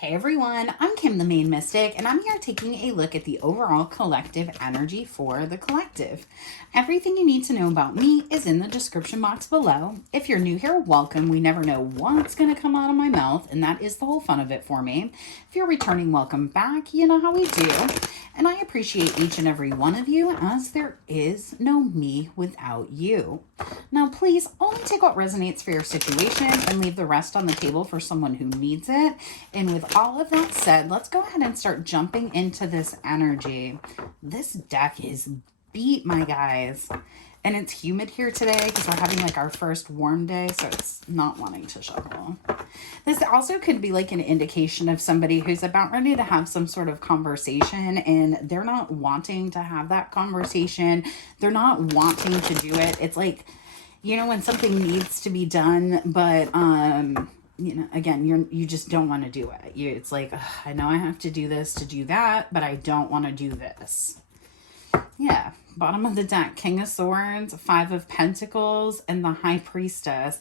Hey everyone, I'm Kim the Maine Mystic, and I'm here taking a look at the overall collective energy for the collective. Everything you need to know about me is in the description box below. If you're new here, welcome. We never know what's going to come out of my mouth, and that is the whole fun of it for me. If you're returning, welcome back. You know how we do. And I appreciate each and every one of you, as there is no me without you. Now, please only take what resonates for your situation and leave the rest on the table for someone who needs it. And with all of that said, let's go ahead and start jumping into this energy. This deck is beat, my guys. And it's humid here today because we're having like our first warm day, so it's not wanting to shuffle. This also could be like an indication of somebody who's about ready to have some sort of conversation and they're not wanting to have that conversation. They're not wanting to do it. It's like, you know, when something needs to be done, but you know, again, you just don't want to do it. It's like, I know I have to do this to do that, but I don't want to do this. Yeah, bottom of the deck, King of Swords, Five of Pentacles, and the High Priestess.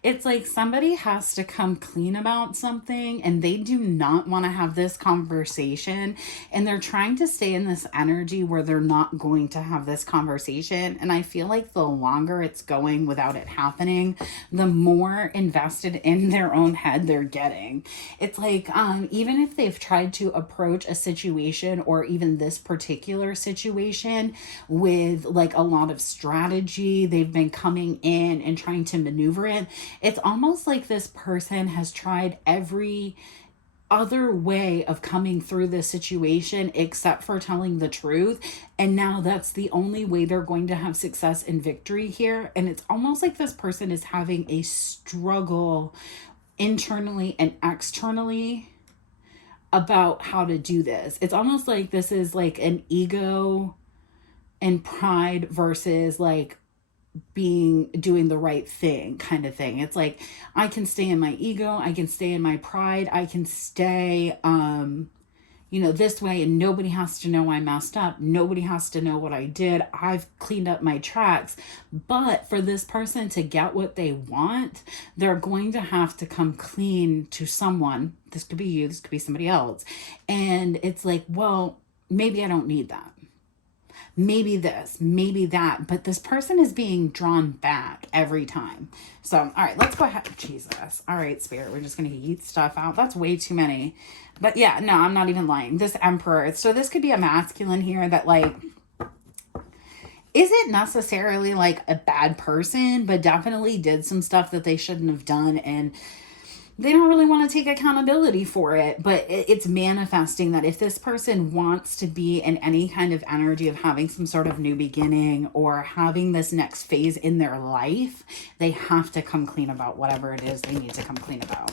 It's like somebody has to come clean about something and they do not want to have this conversation, and they're trying to stay in this energy where they're not going to have this conversation. And I feel like the longer it's going without it happening, the more invested in their own head they're getting. It's like even if they've tried to approach a situation or even this particular situation with like a lot of strategy, they've been coming in and trying to maneuver it. It's almost like this person has tried every other way of coming through this situation except for telling the truth. And now that's the only way they're going to have success and victory here. And it's almost like this person is having a struggle internally and externally about how to do this. It's almost like this is like an ego and pride versus like doing the right thing kind of thing. It's like, I can stay in my ego, I can stay in my pride, I can stay you know, this way, and nobody has to know I messed up, nobody has to know what I did, I've cleaned up my tracks. But for this person to get what they want, they're going to have to come clean to someone. This could be you, this could be somebody else, and it's like, well, maybe I don't need that, maybe this, maybe that, but this person is being drawn back every time. So, all right, let's go ahead. Jesus. All right, Spirit, we're just going to yeet stuff out. That's way too many. But yeah, no, I'm not even lying. This Emperor. So this could be a masculine here that like, isn't necessarily like a bad person, but definitely did some stuff that they shouldn't have done. And they don't really want to take accountability for it, but it's manifesting that if this person wants to be in any kind of energy of having some sort of new beginning or having this next phase in their life, they have to come clean about whatever it is they need to come clean about.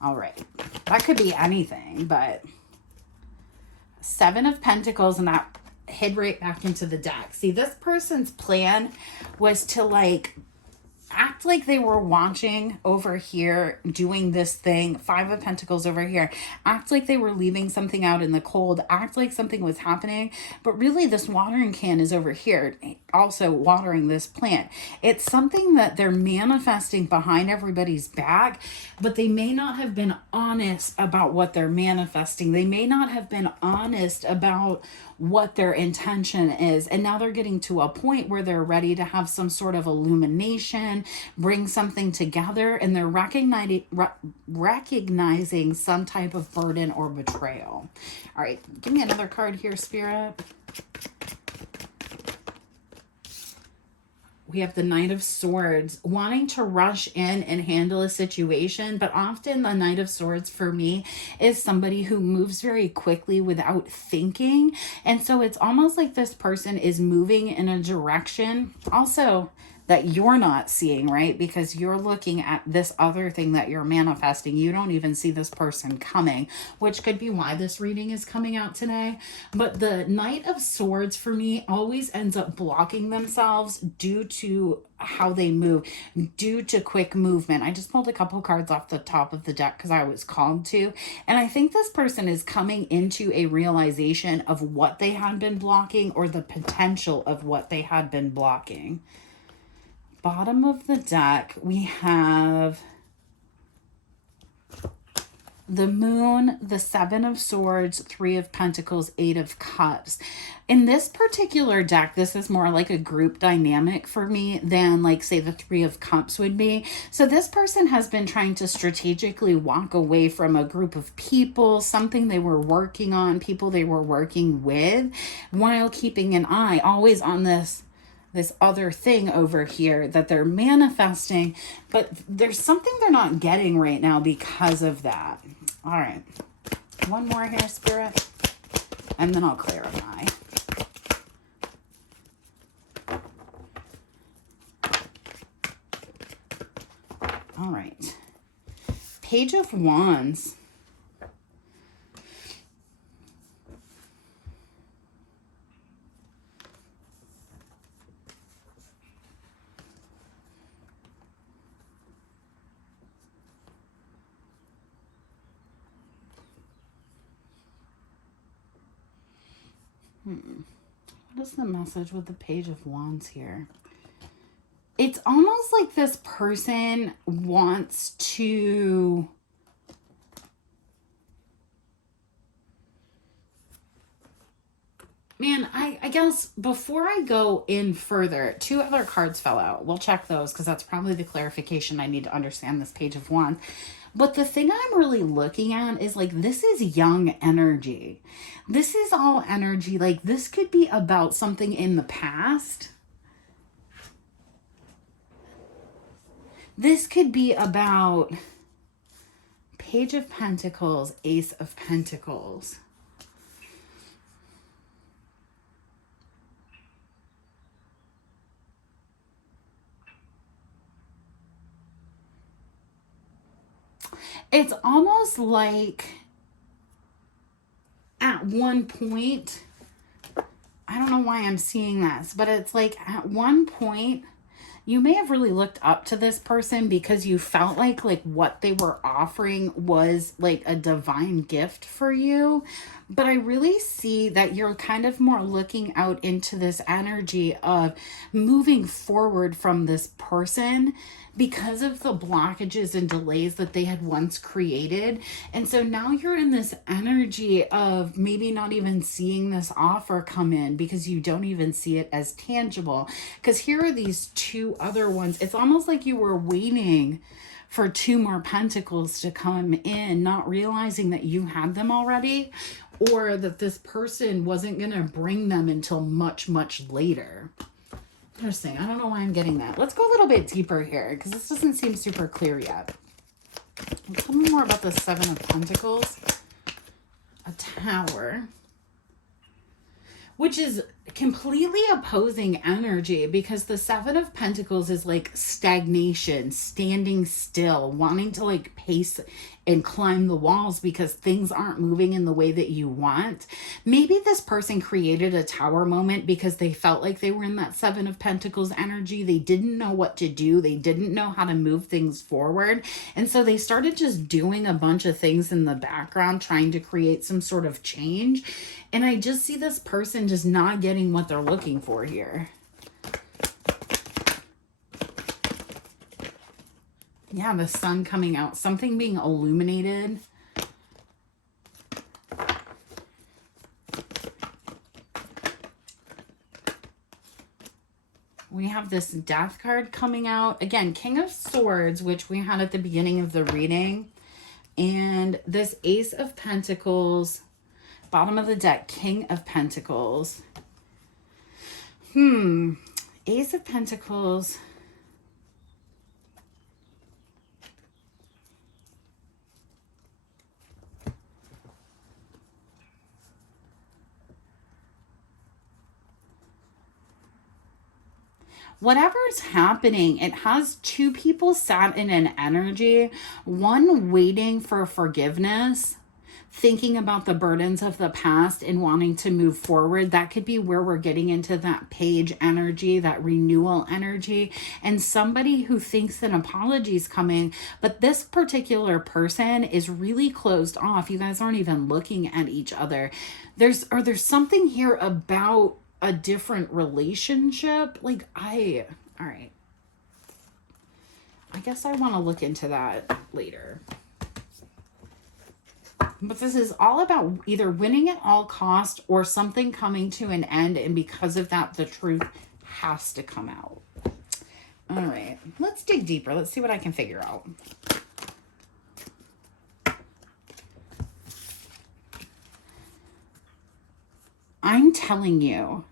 All right. That could be anything, but Seven of Pentacles, and that hid right back into the deck. See, this person's plan was to like act like they were watching over here, doing this thing. Five of Pentacles over here. Act like they were leaving something out in the cold. Act like something was happening. But really, this watering can is over here, also watering this plant. It's something that they're manifesting behind everybody's back, but they may not have been honest about what they're manifesting. They may not have been honest about what their intention is. And now they're getting to a point where they're ready to have some sort of illumination, bring something together, and they're recognizing some type of burden or betrayal. All right, give me another card here, Spirit. We have the Knight of Swords, wanting to rush in and handle a situation. But often the Knight of Swords for me is somebody who moves very quickly without thinking. And so it's almost like this person is moving in a direction also that you're not seeing, right? Because you're looking at this other thing that you're manifesting. You don't even see this person coming, which could be why this reading is coming out today. But the Knight of Swords for me always ends up blocking themselves due to how they move, due to quick movement. I just pulled a couple cards off the top of the deck because I was called to. And I think this person is coming into a realization of what they had been blocking or the potential of what they had been blocking. Bottom of the deck, we have the Moon, the Seven of Swords, Three of Pentacles, Eight of Cups. In this particular deck, this is more like a group dynamic for me than like, say, the Three of Cups would be. So this person has been trying to strategically walk away from a group of people, something they were working on, people they were working with, while keeping an eye always on this other thing over here that they're manifesting, but there's something they're not getting right now because of that. All right, one more here, Spirit, and then I'll clarify. All right, Page of Wands. What is the message with the Page of Wands here? It's almost like this person wants to... Man, I guess before I go in further, two other cards fell out. We'll check those because that's probably the clarification I need to understand this Page of Wands. But the thing I'm really looking at is like, this is young energy. This is all energy. Like, this could be about something in the past. This could be about Page of Pentacles, Ace of Pentacles. It's almost like at one point, I don't know why I'm seeing this, but it's like at one point, you may have really looked up to this person because you felt like what they were offering was like a divine gift for you. But I really see that you're kind of more looking out into this energy of moving forward from this person because of the blockages and delays that they had once created. And so now you're in this energy of maybe not even seeing this offer come in because you don't even see it as tangible. Because here are these two other ones. It's almost like you were waiting for two more pentacles to come in, not realizing that you had them already, or that this person wasn't going to bring them until much, much later. Interesting. I don't know why I'm getting that. Let's go a little bit deeper here because this doesn't seem super clear yet. Tell me more about the Seven of Pentacles. A Tower. Which is completely opposing energy because the Seven of Pentacles is like stagnation, standing still, wanting to like pace and climb the walls because things aren't moving in the way that you want. Maybe this person created a tower moment because they felt like they were in that Seven of Pentacles energy. They didn't know what to do. They didn't know how to move things forward. And so they started just doing a bunch of things in the background, trying to create some sort of change. And I just see this person just not getting what they're looking for here. Yeah, the sun coming out, something being illuminated. We have this Death card coming out. Again, King of Swords, which we had at the beginning of the reading. And this Ace of Pentacles, bottom of the deck, King of Pentacles. Ace of Pentacles. Whatever's happening, it has two people sat in an energy, one waiting for forgiveness, thinking about the burdens of the past and wanting to move forward. That could be where we're getting into that page energy, that renewal energy, and somebody who thinks an apology is coming, but this particular person is really closed off. You guys aren't even looking at each other. There's something here about a different relationship. All right. I guess I want to look into that later. But this is all about either winning at all cost or something coming to an end. And because of that, the truth has to come out. All right, let's dig deeper. Let's see what I can figure out. I'm telling you,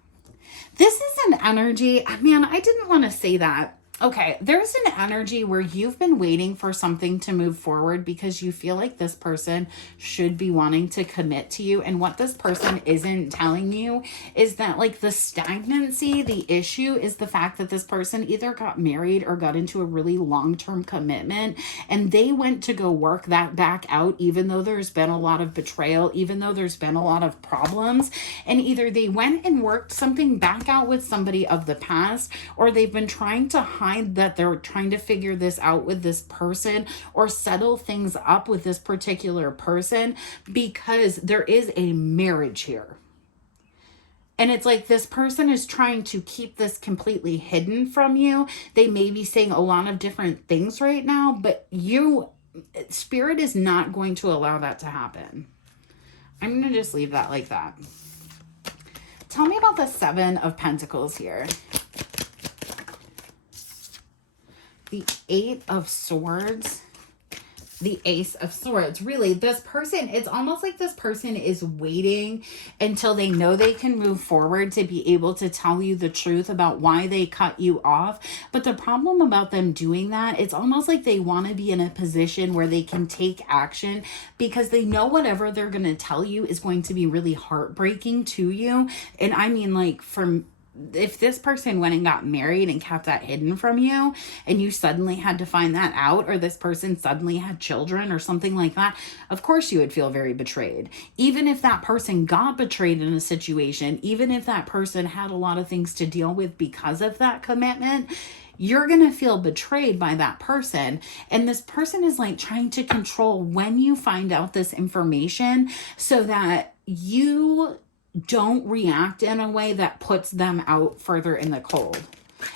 this is an energy. Man, I didn't want to say that. Okay, there's an energy where you've been waiting for something to move forward because you feel like this person should be wanting to commit to you. And what this person isn't telling you is that, like, the stagnancy, the issue is the fact that this person either got married or got into a really long-term commitment, and they went to go work that back out, even though there's been a lot of betrayal, even though there's been a lot of problems. And either they went and worked something back out with somebody of the past, or they've been trying to hide that they're trying to figure this out with this person or settle things up with this particular person because there is a marriage here. And it's like this person is trying to keep this completely hidden from you. They may be saying a lot of different things right now, but Spirit is not going to allow that to happen. I'm going to just leave that like that. Tell me about the Seven of Pentacles here. The Eight of Swords, the Ace of Swords. Really, this person, it's almost like this person is waiting until they know they can move forward to be able to tell you the truth about why they cut you off. But the problem about them doing that, it's almost like they want to be in a position where they can take action because they know whatever they're going to tell you is going to be really heartbreaking to you. And I mean, like, if this person went and got married and kept that hidden from you and you suddenly had to find that out, or this person suddenly had children or something like that, of course you would feel very betrayed. Even if that person got betrayed in a situation, even if that person had a lot of things to deal with because of that commitment, you're going to feel betrayed by that person. And this person is like trying to control when you find out this information so that you don't react in a way that puts them out further in the cold.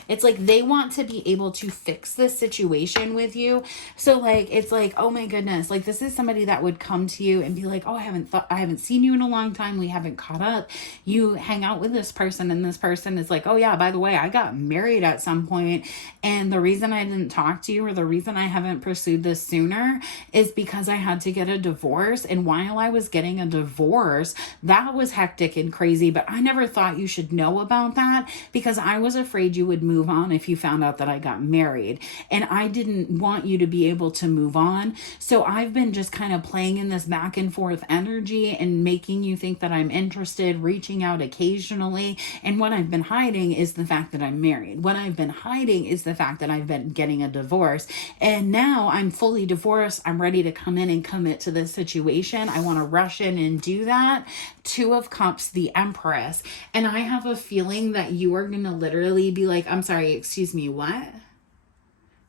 It's like they want to be able to fix this situation with you. So like, it's like, oh my goodness, like this is somebody that would come to you and be like, oh, I haven't seen you in a long time. We haven't caught up. You hang out with this person and this person is like, oh yeah, by the way, I got married at some point. And the reason I didn't talk to you, or the reason I haven't pursued this sooner, is because I had to get a divorce. And while I was getting a divorce, that was hectic and crazy, but I never thought you should know about that because I was afraid you would move on if you found out that I got married, and I didn't want you to be able to move on. So I've been just kind of playing in this back and forth energy and making you think that I'm interested, reaching out occasionally. And what I've been hiding is the fact that I'm married. What I've been hiding is the fact that I've been getting a divorce, and now I'm fully divorced. I'm ready to come in and commit to this situation. I want to rush in and do that. Two of Cups, the Empress. And I have a feeling that you are going to literally be like, I'm sorry, excuse me, what?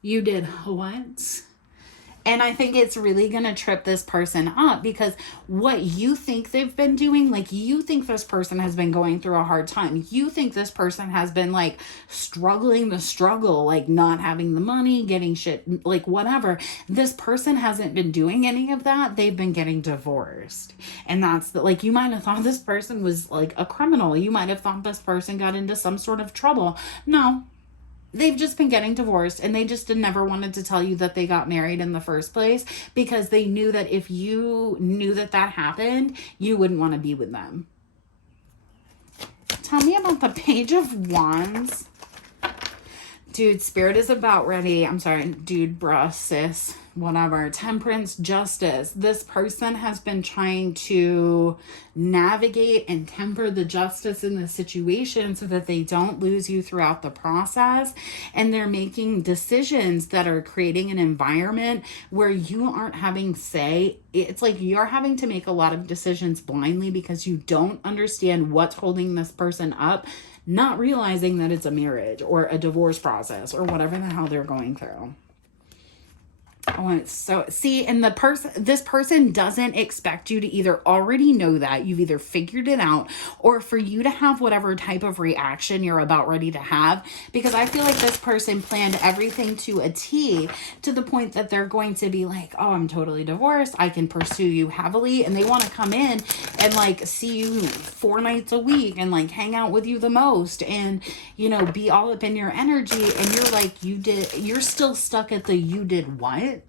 You did what? And I think it's really going to trip this person up because what you think they've been doing, like you think this person has been going through a hard time. You think this person has been like struggling the struggle, like not having the money, getting shit, like whatever. This person hasn't been doing any of that. They've been getting divorced. And that's like, you might have thought this person was like a criminal. You might have thought this person got into some sort of trouble. No. They've just been getting divorced, and they just never wanted to tell you that they got married in the first place because they knew that if you knew that that happened, you wouldn't want to be with them. Tell me about the Page of Wands. Dude, Spirit is about ready. I'm sorry, dude, bruh, sis, whatever. Temperance, Justice. This person has been trying to navigate and temper the justice in the situation so that they don't lose you throughout the process. And they're making decisions that are creating an environment where you aren't having say. It's like you're having to make a lot of decisions blindly because you don't understand what's holding this person up, not realizing that it's a marriage or a divorce process or whatever the hell they're going through. Oh, so see, and this person doesn't expect you to either already know that you've either figured it out, or for you to have whatever type of reaction you're about ready to have, because I feel like this person planned everything to a T, to the point that they're going to be like, oh, I'm totally divorced, I can pursue you heavily, and they want to come in and like see you 4 nights a week and like hang out with you the most, and be all up in your energy, and you're like, you're still stuck at the you did what?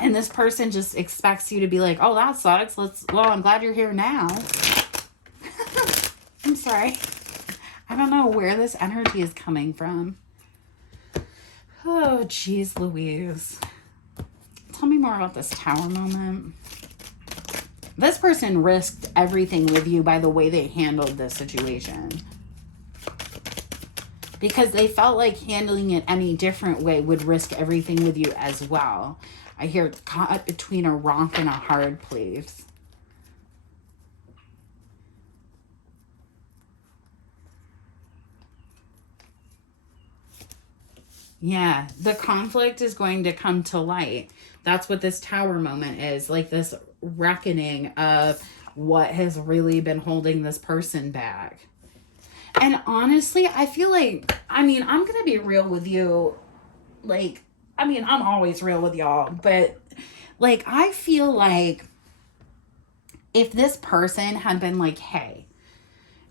And this person just expects you to be like, oh, that sucks. I'm glad you're here now. I'm sorry. I don't know where this energy is coming from. Oh, geez, Louise. Tell me more about this Tower moment. This person risked everything with you by the way they handled this situation, because they felt like handling it any different way would risk everything with you as well. I hear caught between a rock and a hard place. Yeah, the conflict is going to come to light. That's what this Tower moment is, like this reckoning of what has really been holding this person back. And honestly, I feel like, I'm going to be real with you. I'm always real with y'all, but I feel like if this person had been like, hey,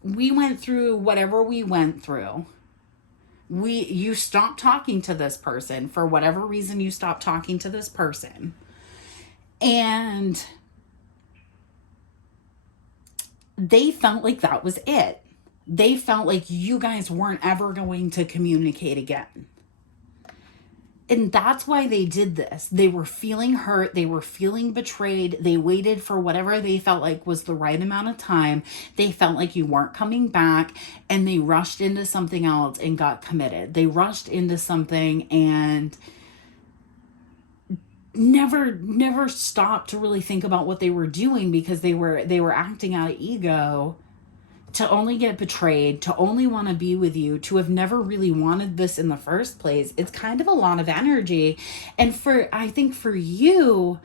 we went through whatever we went through, you stopped talking to this person for whatever reason, you stopped talking to this person, and they felt like that was it. They felt like you guys weren't ever going to communicate again. And that's why they did this. They were feeling hurt. They were feeling betrayed. They waited for whatever they felt like was the right amount of time. They felt like you weren't coming back, and they rushed into something else and got committed. They rushed into something and never stopped to really think about what they were doing, because they were acting out of ego, to only get betrayed, to only want to be with you, to have never really wanted this in the first place. It's kind of a lot of energy. And I think for you,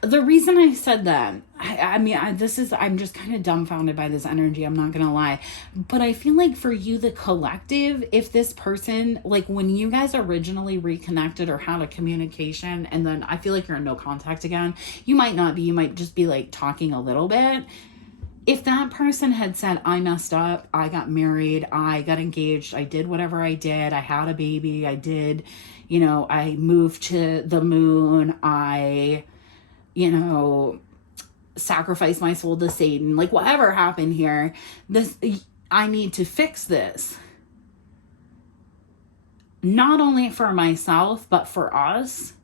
the reason I said that, I'm just kind of dumbfounded by this energy. I'm not going to lie. But I feel like for you, the collective, if this person, like when you guys originally reconnected or had a communication, and then I feel like you're in no contact again, you might not be, you might just be like talking a little bit. If that person had said, I messed up, I got married, I got engaged, I did whatever I did, I had a baby, I did, I moved to the moon, I sacrifice my soul to Satan, like whatever happened here, I need to fix this. Not only for myself, but for us.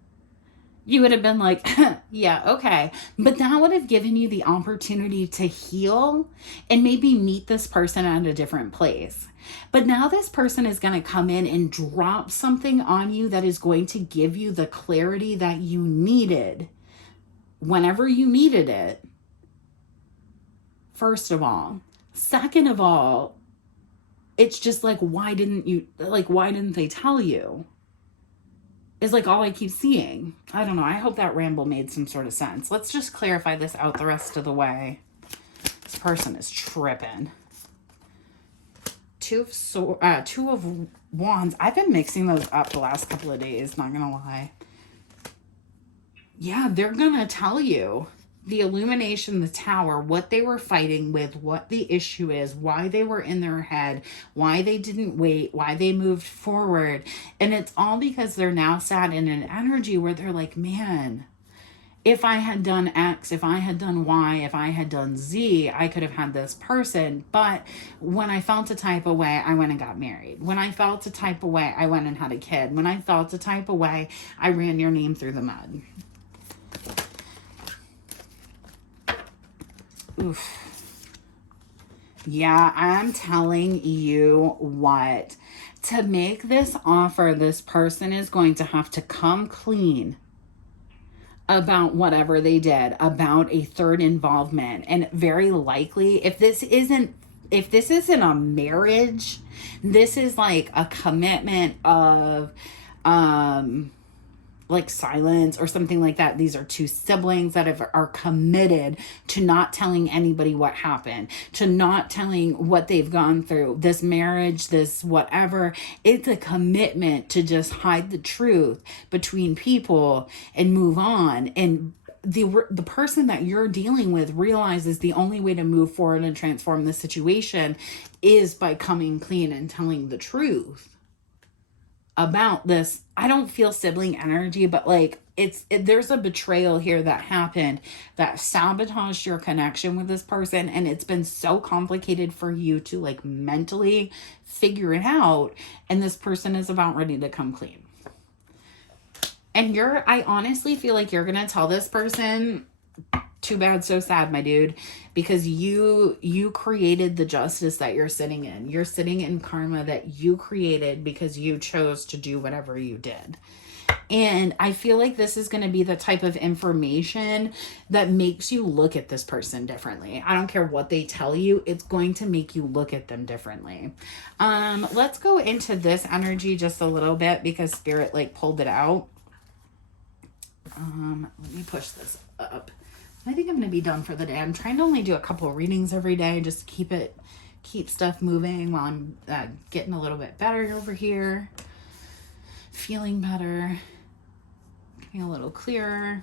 You would have been like, yeah, okay. But that would have given you the opportunity to heal and maybe meet this person at a different place. But now this person is going to come in and drop something on you that is going to give you the clarity that you needed whenever you needed it, first of all. Second of all, it's just like, why didn't they tell you? Is like all I keep seeing. I don't know. I hope that ramble made some sort of sense. Let's just clarify this out the rest of the way. This person is tripping. Two of Wands. I've been mixing those up the last couple of days, not gonna lie. Yeah, they're gonna tell you the illumination, the Tower, what they were fighting with, what the issue is, why they were in their head, why they didn't wait, why they moved forward. And it's all because they're now sat in an energy where they're like, man, if I had done X, if I had done Y, if I had done Z, I could have had this person. But when I felt a type of way, I went and got married. When I felt a type of way, I went and had a kid. When I felt a type of way, I ran your name through the mud. Oof. Yeah, I'm telling you what. To make this offer, this person is going to have to come clean about whatever they did, about a third involvement. And very likely, if this isn't if this isn't a marriage, this is like a commitment of like silence or something like that. These are two siblings that are committed to not telling anybody what happened, to not telling what they've gone through. This marriage, this whatever, it's a commitment to just hide the truth between people and move on. And the person that you're dealing with realizes the only way to move forward and transform the situation is by coming clean and telling the truth about this. I don't feel sibling energy, but like there's a betrayal here that happened that sabotaged your connection with this person, and it's been so complicated for you to like mentally figure it out, and this person is about ready to come clean. And I honestly feel like you're gonna tell this person, too bad, so sad, my dude, because you created the justice that you're sitting in. You're sitting in karma that you created because you chose to do whatever you did. And I feel like this is going to be the type of information that makes you look at this person differently. I don't care what they tell you, it's going to make you look at them differently. Let's go into this energy just a little bit because Spirit like pulled it out. Let me push this up. I think I'm going to be done for the day. I'm trying to only do a couple of readings every day, just keep stuff moving while I'm getting a little bit better over here. Feeling better. Getting a little clearer.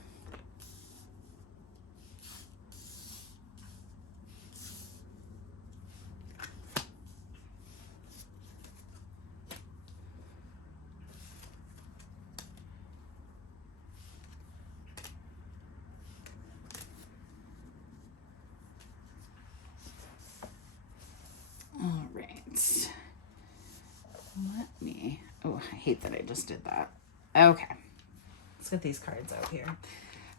Oh, I hate that I just did that. Okay. Let's get these cards out here.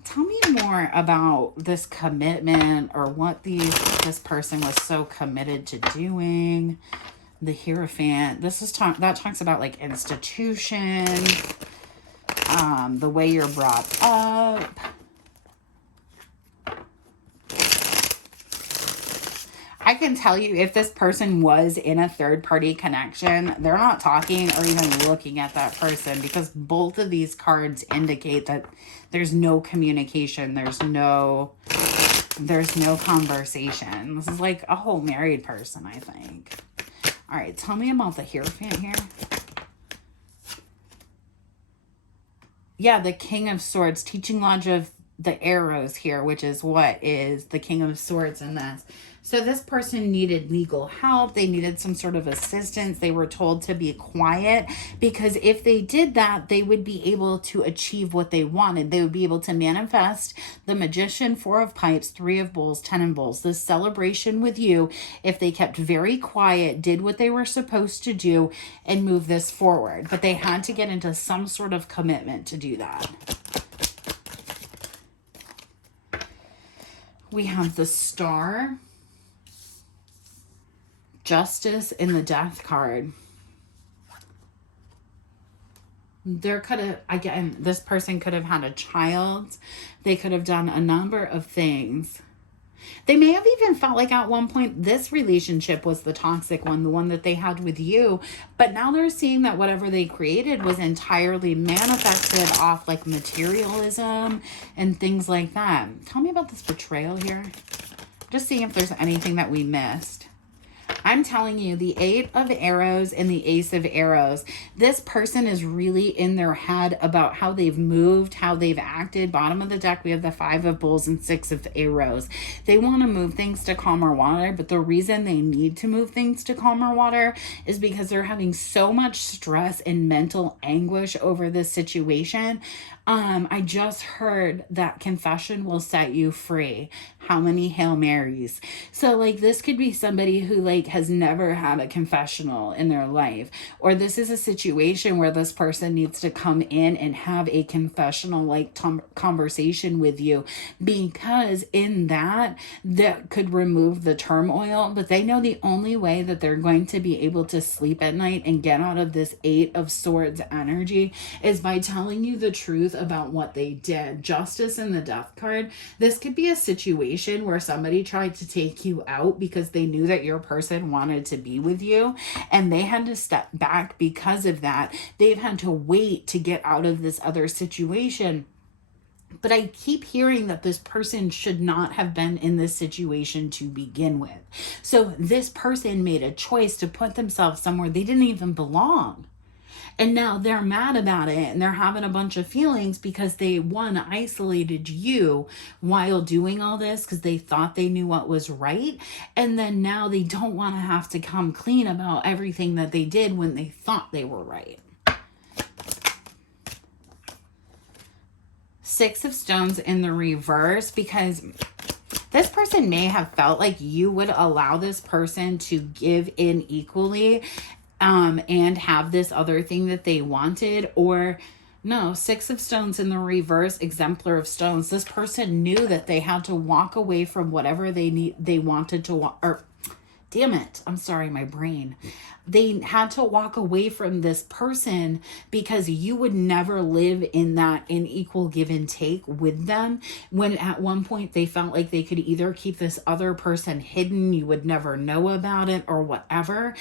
Tell me more about this commitment or what this person was so committed to doing. The Hierophant. That talks about like institutions, the way you're brought up. I can tell you if this person was in a third-party connection, they're not talking or even looking at that person because both of these cards indicate that there's no communication. There's no conversation. This is like a whole married person, I think. All right, tell me about the Hierophant here. Yeah, the King of Swords, teaching Lodge of the Arrows here, which is what is the King of Swords in this. So this person needed legal help. They needed some sort of assistance. They were told to be quiet because if they did that, they would be able to achieve what they wanted. They would be able to manifest the Magician, 4 of Pipes, 3 of Bowls, 10 of Bowls. This celebration with you, if they kept very quiet, did what they were supposed to do, and move this forward. But they had to get into some sort of commitment to do that. We have the Star, Justice, in the Death card. There could have, again, this person could have had a child. They could have done a number of things. They may have even felt like at one point this relationship was the toxic one, the one that they had with you. But now they're seeing that whatever they created was entirely manifested off like materialism and things like that. Tell me about this betrayal here. Just seeing if there's anything that we missed. I'm telling you, the 8 of Arrows and the Ace of Arrows, this person is really in their head about how they've moved, how they've acted. Bottom of the deck, we have the 5 of Bowls and 6 of Arrows. They want to move things to calmer water, but the reason they need to move things to calmer water is because they're having so much stress and mental anguish over this situation. I just heard that confession will set you free. How many Hail Marys? So like this could be somebody who like has never had a confessional in their life, or this is a situation where this person needs to come in and have a confessional like conversation with you, because in that could remove the turmoil. But they know the only way that they're going to be able to sleep at night and get out of this 8 of Swords energy is by telling you the truth truth about what they did. Justice in the Death card. This could be a situation where somebody tried to take you out because they knew that your person wanted to be with you, and they had to step back because of that. They've had to wait to get out of this other situation. But I keep hearing that this person should not have been in this situation to begin with. So this person made a choice to put themselves somewhere they didn't even belong. And now they're mad about it, and they're having a bunch of feelings because they, one, isolated you while doing all this because they thought they knew what was right. And then now they don't want to have to come clean about everything that they did when they thought they were right. Six of Stones in the reverse, because this person may have felt like you would allow this person to give in equally and have this other thing that they wanted. Or no, Six of Stones in the reverse, Exemplar of Stones. This person knew that they had to walk away from whatever they wanted to damn it, I'm sorry, my brain. They had to walk away from this person because you would never live in that unequal give and take with them, when at one point they felt like they could either keep this other person hidden, you would never know about it, or whatever.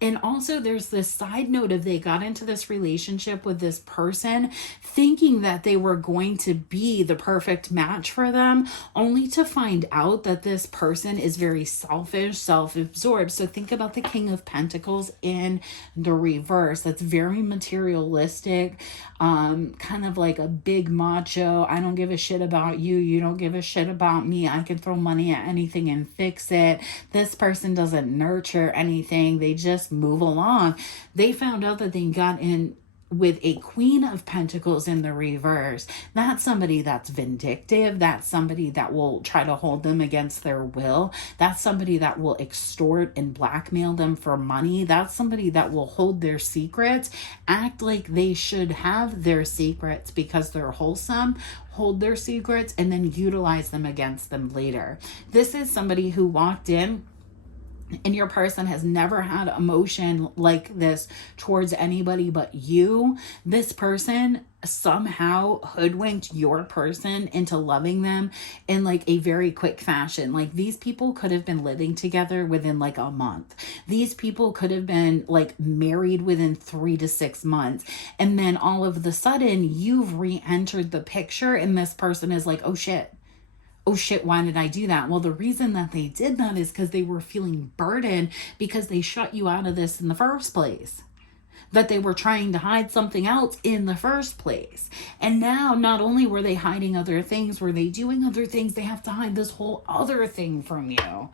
And also there's this side note of they got into this relationship with this person thinking that they were going to be the perfect match for them, only to find out that this person is very selfish, self-absorbed. So think about the King of Pentacles in the reverse. That's very materialistic, kind of like a big macho. I don't give a shit about you. You don't give a shit about me. I can throw money at anything and fix it. This person doesn't nurture anything. They just move along. They found out that they got in with a Queen of Pentacles in the reverse. That's somebody that's vindictive. That's somebody that will try to hold them against their will. That's somebody that will extort and blackmail them for money. That's somebody that will hold their secrets, act like they should have their secrets because they're wholesome, hold their secrets, and then utilize them against them later. This is somebody who walked in, and your person has never had emotion like this towards anybody but you. This person somehow hoodwinked your person into loving them in like a very quick fashion. Like, these people could have been living together within like a month. These people could have been like married within 3 to 6 months. And then all of the sudden you've re-entered the picture, and this person is like, oh shit, why did I do that? Well, the reason that they did that is because they were feeling burdened because they shut you out of this in the first place. That they were trying to hide something else in the first place. And now, not only were they hiding other things, were they doing other things, they have to hide this whole other thing from you.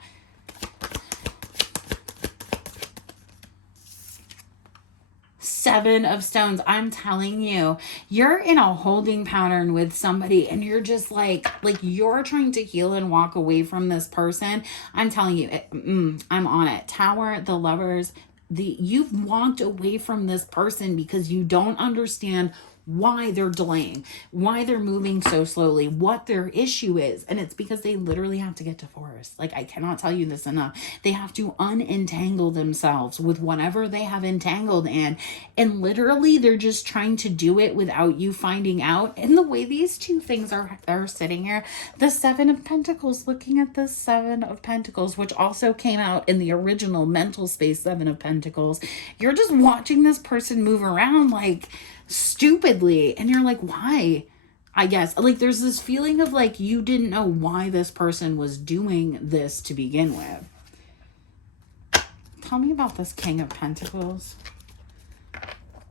Seven of Stones. I'm telling you, you're in a holding pattern with somebody, and you're just like you're trying to heal and walk away from this person. I'm telling you, I'm on it. Tower, the Lovers, you've walked away from this person because you don't understand why they're delaying, why they're moving so slowly, what their issue is. And it's because they literally have to get divorced. Like, I cannot tell you this enough. They have to unentangle themselves with whatever they have entangled in. And literally they're just trying to do it without you finding out. And the way these two things are sitting here, the Seven of Pentacles, looking at the Seven of Pentacles, which also came out in the original Mental Space Seven of Pentacles. You're just watching this person move around like stupidly, and you're like, why? I guess like there's this feeling of like you didn't know why this person was doing this to begin with. Tell me about this King of Pentacles.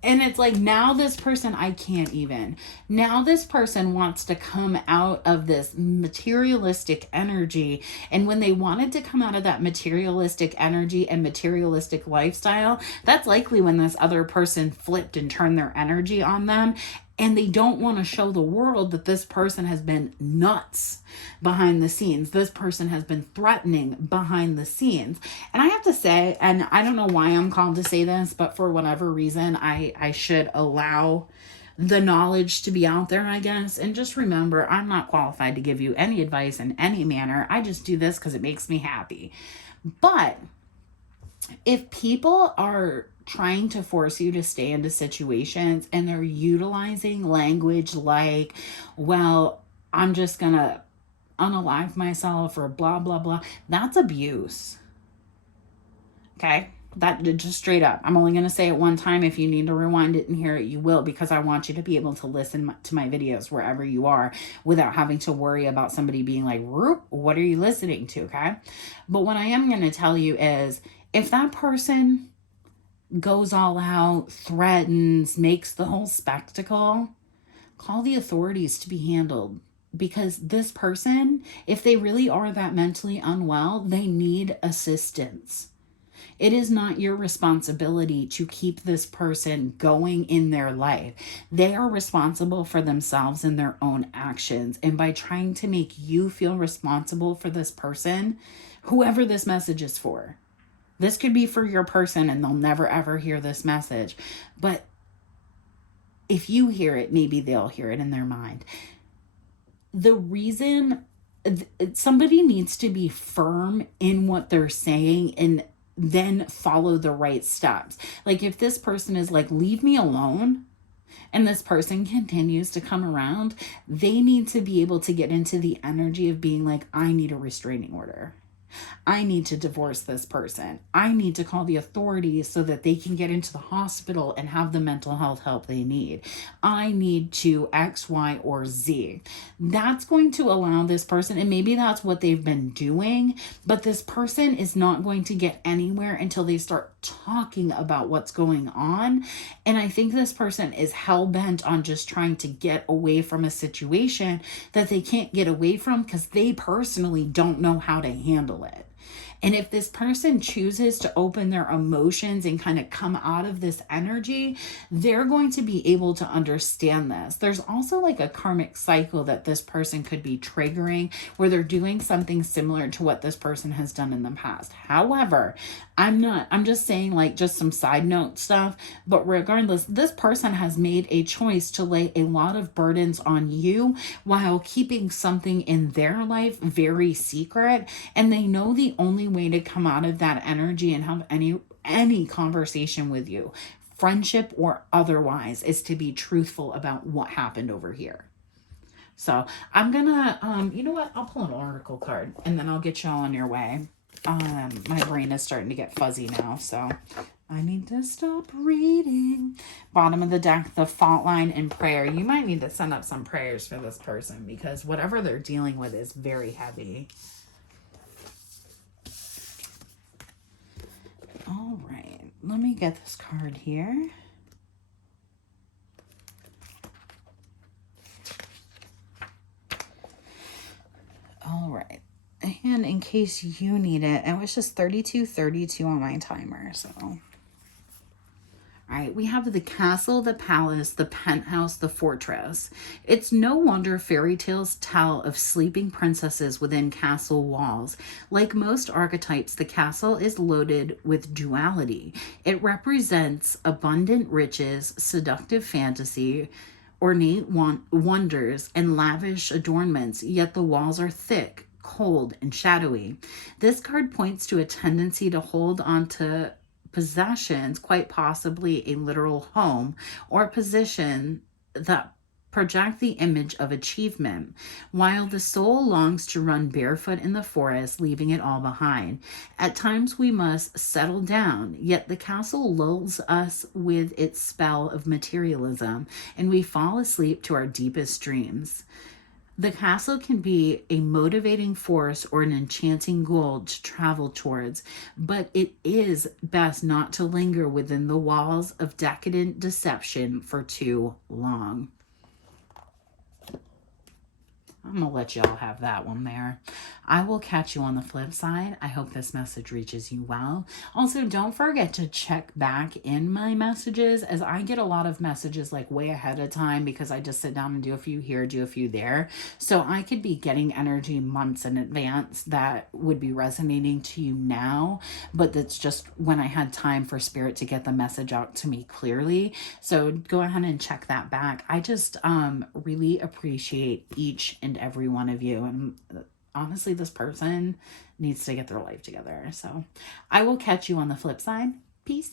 And it's like, now this person, I can't even. Now this person wants to come out of this materialistic energy. And when they wanted to come out of that materialistic energy and materialistic lifestyle, that's likely when this other person flipped and turned their energy on them. And they don't want to show the world that this person has been nuts behind the scenes. This person has been threatening behind the scenes. And I have to say, and I don't know why I'm called to say this, but for whatever reason, I should allow the knowledge to be out there, I guess. And just remember, I'm not qualified to give you any advice in any manner. I just do this because it makes me happy. But if people are trying to force you to stay into situations, and they're utilizing language like, well, I'm just gonna unalive myself or blah, blah, blah. That's abuse. Okay? That just straight up. I'm only going to say it one time. If you need to rewind it and hear it, you will, because I want you to be able to listen to my videos wherever you are without having to worry about somebody being like, what are you listening to? Okay? But what I am going to tell you is, if that person goes all out, threatens, makes the whole spectacle, call the authorities to be handled. Because this person, if they really are that mentally unwell, they need assistance. It is not your responsibility to keep this person going in their life. They are responsible for themselves and their own actions. And by trying to make you feel responsible for this person, whoever this message is for, this could be for your person and they'll never ever hear this message. But if you hear it, maybe they'll hear it in their mind. The reason somebody needs to be firm in what they're saying and then follow the right steps. Like if this person is like, leave me alone, and this person continues to come around, they need to be able to get into the energy of being like, I need a restraining order. I need to divorce this person. I need to call the authorities so that they can get into the hospital and have the mental health help they need. I need to X, Y, or Z. That's going to allow this person, and maybe that's what they've been doing, but this person is not going to get anywhere until they start talking about what's going on. And I think this person is hell-bent on just trying to get away from a situation that they can't get away from because they personally don't know how to handle it. And if this person chooses to open their emotions and kind of come out of this energy, they're going to be able to understand this. There's also like a karmic cycle that this person could be triggering where they're doing something similar to what this person has done in the past. However, I'm just saying like just some side note stuff, but regardless, this person has made a choice to lay a lot of burdens on you while keeping something in their life very secret. And they know the only way to come out of that energy and have any conversation with you, friendship or otherwise, is to be truthful about what happened over here. So I'm gonna, you know what? I'll pull an oracle card and then I'll get you all on your way. My brain is starting to get fuzzy now, so I need to stop reading. Bottom of the deck, the fault line and prayer. You might need to send up some prayers for this person because whatever they're dealing with is very heavy. All right, let me get this card here. All right. And in case you need it, it was just 32:32 on my timer, so. All right, we have the castle, the palace, the penthouse, the fortress. It's no wonder fairy tales tell of sleeping princesses within castle walls. Like most archetypes, the castle is loaded with duality. It represents abundant riches, seductive fantasy, ornate wonders, and lavish adornments, yet the walls are thick, cold, and shadowy. This card points to a tendency to hold on to possessions, quite possibly a literal home or position that project the image of achievement, while the soul longs to run barefoot in the forest, leaving it all behind. At times we must settle down, yet the castle lulls us with its spell of materialism, and we fall asleep to our deepest dreams. The castle can be a motivating force or an enchanting goal to travel towards, but it is best not to linger within the walls of decadent deception for too long. I'm going to let y'all have that one there. I will catch you on the flip side. I hope this message reaches you well. Also, don't forget to check back in my messages, as I get a lot of messages like way ahead of time because I just sit down and do a few here, do a few there. So I could be getting energy months in advance that would be resonating to you now, but that's just when I had time for Spirit to get the message out to me clearly. So go ahead and check that back. I just really appreciate each and every one of you, and honestly, this person needs to get their life together. So I will catch you on the flip side. Peace.